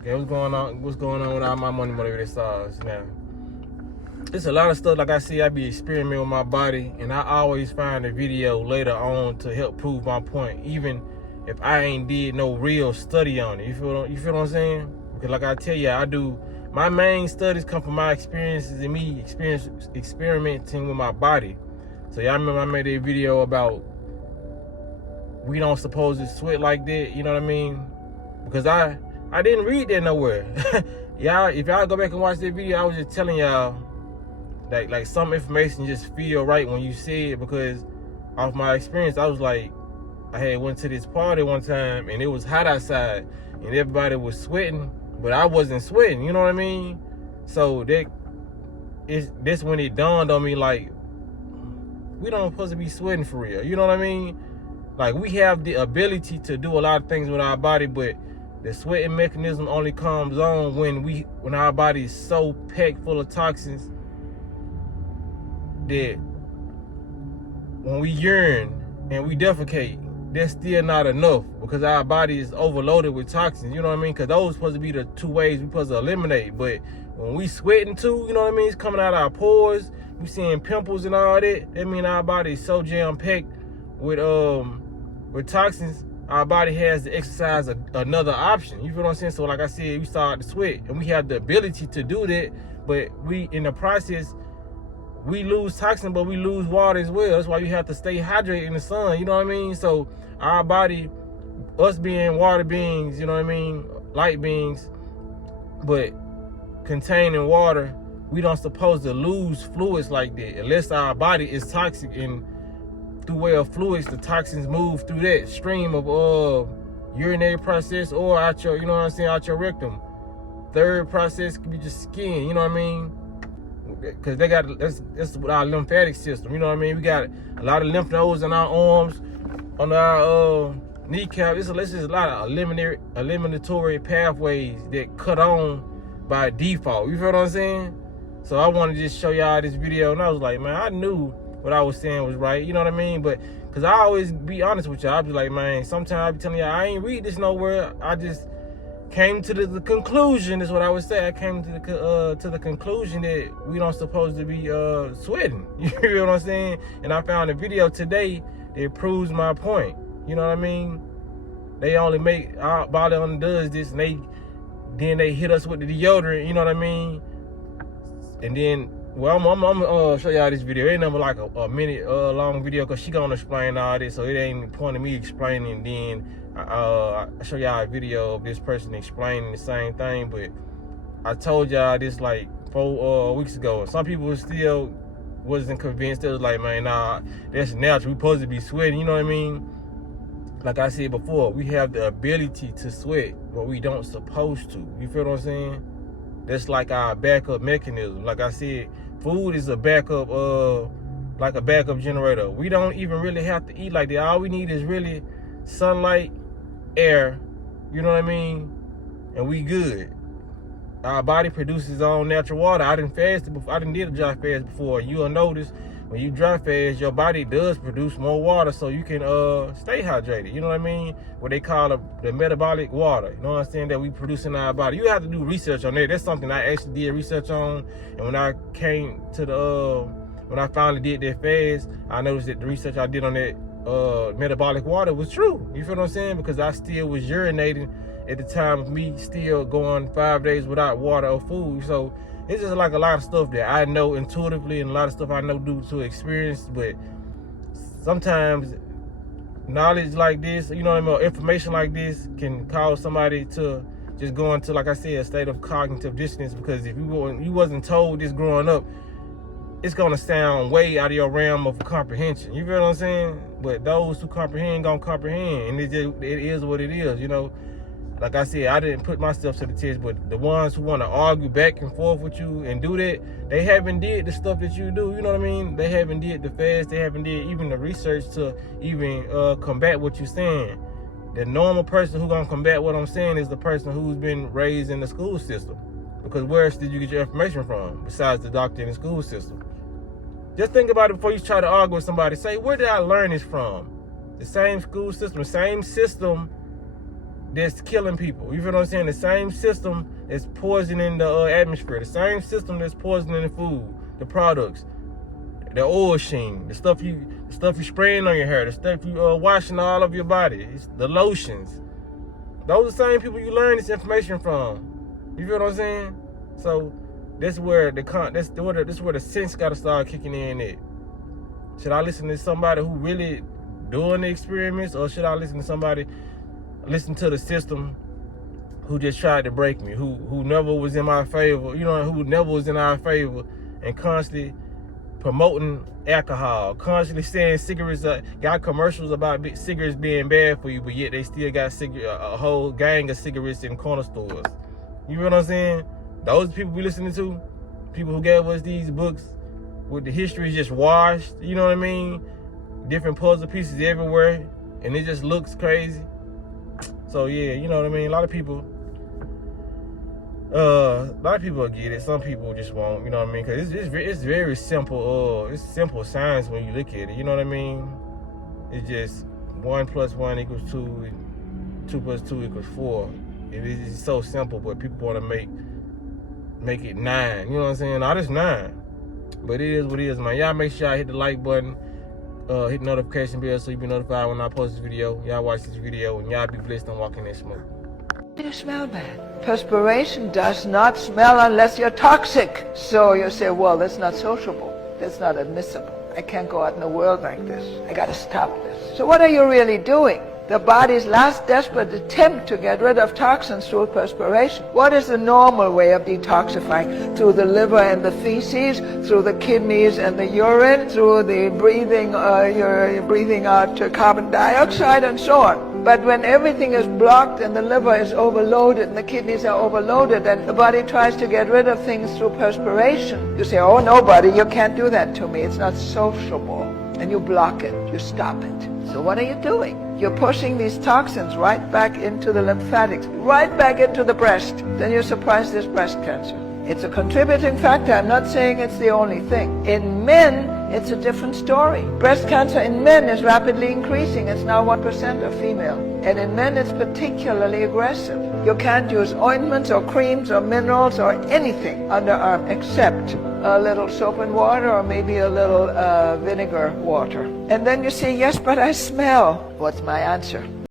Okay, what's going on? What's going on with all my money motivated stars now? It's a lot of stuff, like I see, I be experimenting with my body, and I always find a video later on to help prove my point, even if I ain't did no real study on it. You feel what I'm saying? Because like I tell you, I do, my main studies come from my experiences and me experimenting with my body. So y'all remember I made a video about we don't supposed to sweat like that, you know what I mean? Because I didn't read that nowhere. Y'all, if y'all go back and watch that video, I was just telling y'all like some information just feel right when you see it, because off my experience, I was like, I had went to this party one time and it was hot outside and everybody was sweating, but I wasn't sweating, you know what I mean? So this when it dawned on me, like, we don't supposed to be sweating for real, you know what I mean? Like, we have the ability to do a lot of things with our body, but the sweating mechanism only comes on when our body is so packed full of toxins that when we urine and we defecate, that's still not enough, because our body is overloaded with toxins, you know what I mean? Because those are supposed to be the two ways we're supposed to eliminate. But when we sweating too, you know what I mean? It's coming out of our pores, we seeing pimples and all that. That means our body is so jam-packed with toxins, our body has to exercise another option. You feel what I'm saying? So like I said, we start to sweat, and we have the ability to do that, but we, in the process, we lose toxin, but we lose water as well. That's why you have to stay hydrated in the sun, you know what I mean? So our body, us being water beings, you know what I mean, light beings, but containing water, we don't supposed to lose fluids like that unless our body is toxic, and through way of fluids, the toxins move through that stream of urinary process or out your, you know what I'm saying, out your rectum. Third process could be just skin, you know what I mean? Because they got, that's our lymphatic system, you know what I mean? We got a lot of lymph nodes in our arms, on our kneecap. This is a lot of eliminatory pathways that cut on by default. You feel what I'm saying? So I wanted to just show y'all this video, and I was like, man, I knew what I was saying was right, you know what I mean? But because I always be honest with y'all, I be like, man, sometimes I be telling y'all I ain't read this nowhere. I just came to the conclusion, is what I would say. I came to the conclusion that we don't supposed to be sweating. You know what I'm saying? And I found a video today that proves my point. You know what I mean? They only make, our body only does this, and then they hit us with the deodorant. You know what I mean? And then, well, I'm gonna show y'all this video. It ain't never like a minute long video, because she gonna explain all this, so it ain't the point of me explaining. And then I show y'all a video of this person explaining the same thing. But I told y'all this like 4 weeks ago. Some people still wasn't convinced. It was like, man, nah, that's natural. We supposed to be sweating, you know what I mean? Like I said before, we have the ability to sweat, but we don't supposed to. You feel what I'm saying? That's like our backup mechanism. Like I said, food is a backup, like a backup generator. We don't even really have to eat like that. All we need is really sunlight, air, you know what I mean? And we good. Our body produces its own natural water. I didn't fast it before. I didn't did a dry fast before. You'll notice when you dry fast, your body does produce more water, so you can stay hydrated. You know what I mean? What they call the metabolic water. You know what I'm saying? That we produce in our body. You have to do research on that. That's something I actually did research on. And when I came to when I finally did that fast, I noticed that the research I did on that metabolic water was true. You feel what I'm saying? Because I still was urinating at the time of me still going 5 days without water or food. So it's just like a lot of stuff that I know intuitively, and a lot of stuff I know due to experience. But sometimes knowledge like this, you know what I mean, or information like this can cause somebody to just go into, like I said, a state of cognitive dissonance. Because if you wasn't told this growing up, it's gonna sound way out of your realm of comprehension. You feel what I'm saying? But those who comprehend gonna comprehend, and it is what it is, you know. Like I said, I didn't put myself to the test, but the ones who want to argue back and forth with you and do that, they haven't did the stuff that you do. You know what I mean? They haven't did the fast. They haven't did even the research to even combat what you're saying. The normal person who gonna combat what I'm saying is the person who's been raised in the school system. Because where else did you get your information from besides the doctor in the school system? Just think about it before you try to argue with somebody. Say, where did I learn this from? The same school system, the same system that's killing people. You feel what I'm saying? The same system that's poisoning the atmosphere. The same system that's poisoning the food, the products, the oil sheen, the stuff you spraying on your hair, the stuff you washing all of your body, the lotions. Those are the same people you learn this information from. You feel what I'm saying? So this is where the sense gotta start kicking in at. Should I listen to somebody who really doing the experiments, or should I listen to the system who just tried to break me, who never was in my favor, who never was in our favor, and constantly promoting alcohol, constantly saying cigarettes, got commercials about cigarettes being bad for you, but yet they still got a whole gang of cigarettes in corner stores. You know what I'm saying? Those people we listening to, people who gave us these books with the history just washed, you know what I mean? Different puzzle pieces everywhere, and it just looks crazy. So yeah, you know what I mean? A lot of people will get it. Some people just won't, you know what I mean? Because it's very simple. It's simple science when you look at it, you know what I mean? It's just 1 + 1 = 2, 2 + 2 = 4. It is so simple, but people want to make it 9. You know what I'm saying? No, it's 9. But it is what it is, man. Y'all make sure y'all hit the like button, hit the notification bell so you be notified when I post this video. Y'all watch this video, and y'all be blessed and walk in that smoke. You smell bad. Perspiration does not smell unless you're toxic. So you say, well, that's not sociable. That's not admissible. I can't go out in the world like this. I got to stop this. So what are you really doing? The body's last desperate attempt to get rid of toxins through perspiration. What is the normal way of detoxifying? Through the liver and the feces, through the kidneys and the urine, through the breathing, you're breathing out carbon dioxide and so on. But when everything is blocked and the liver is overloaded and the kidneys are overloaded and the body tries to get rid of things through perspiration, you say, oh, nobody, you can't do that to me. It's not sociable. And you block it. You stop it. So what are you doing? You're pushing these toxins right back into the lymphatics, right back into the breast. Then you're surprised there's breast cancer. It's a contributing factor. I'm not saying it's the only thing. In men, it's a different story. Breast cancer in men is rapidly increasing. It's now 1% of female. And in men, it's particularly aggressive. You can't use ointments or creams or minerals or anything underarm except a little soap and water or maybe a little vinegar water. And then you say, yes, but I smell. What's my answer?